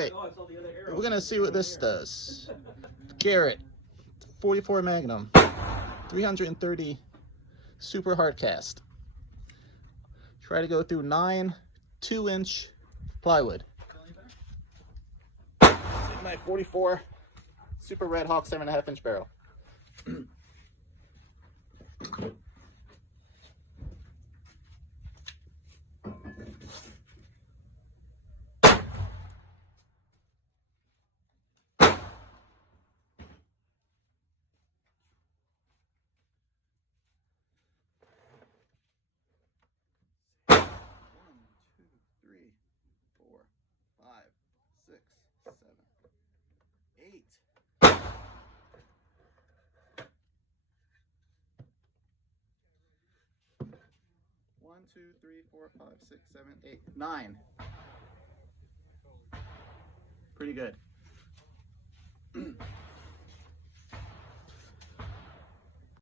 right, we're gonna see what this does. Garrett, 44 Magnum, 330 super hard cast. Try to go through 9 2-inch plywood. My 44 Super Red Hawk 7.5-inch barrel. 8. 1, 2, 3, 4, 5, 6, 7, 8, 9. Pretty good.